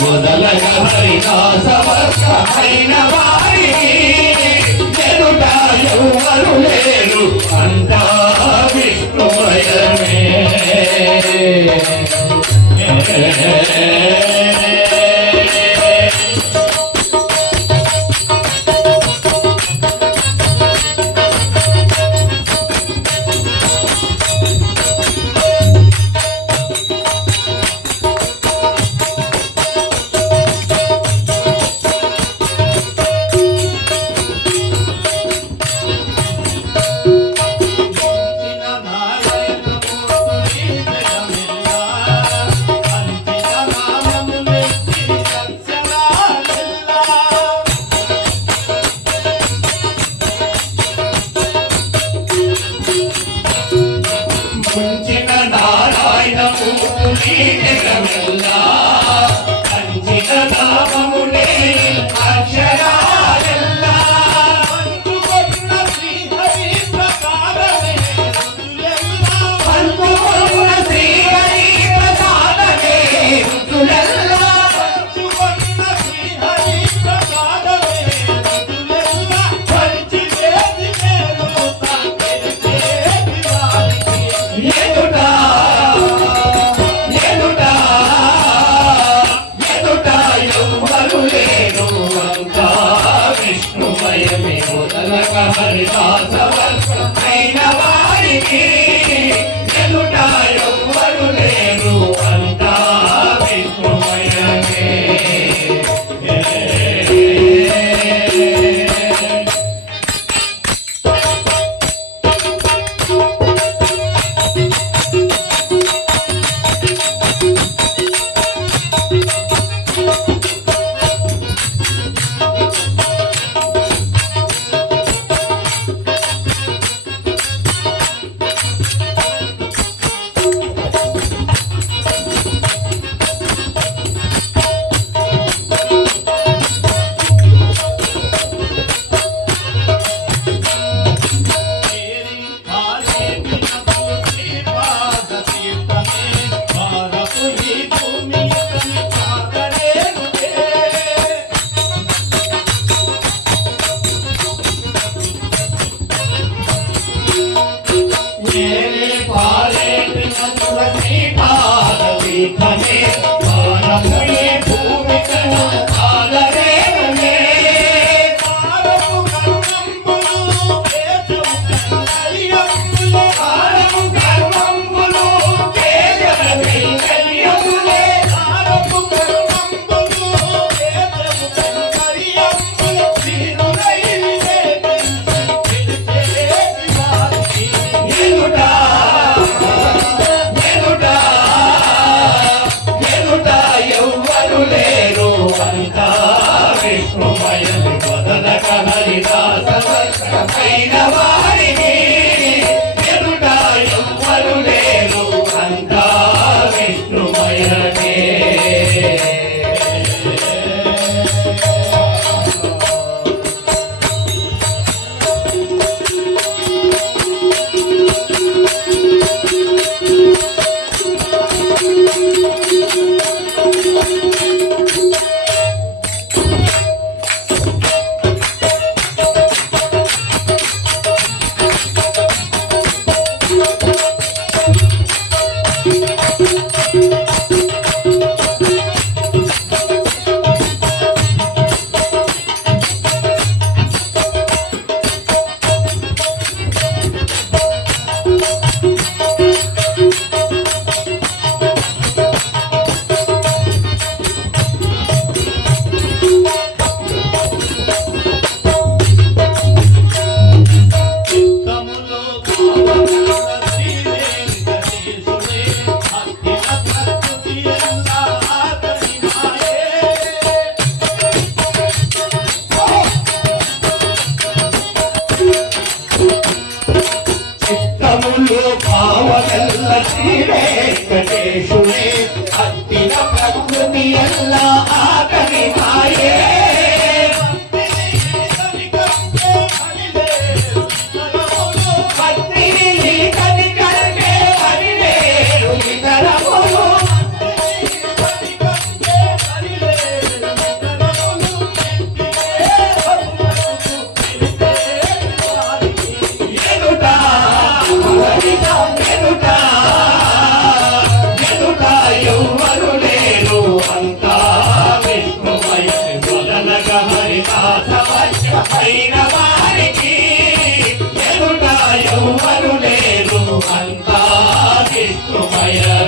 మొదలగ హరిదాస వర్ష అయిన వారి ఎదుట ఎవరు లే Haridas Ain't no la tiene este, que te. Acompanhar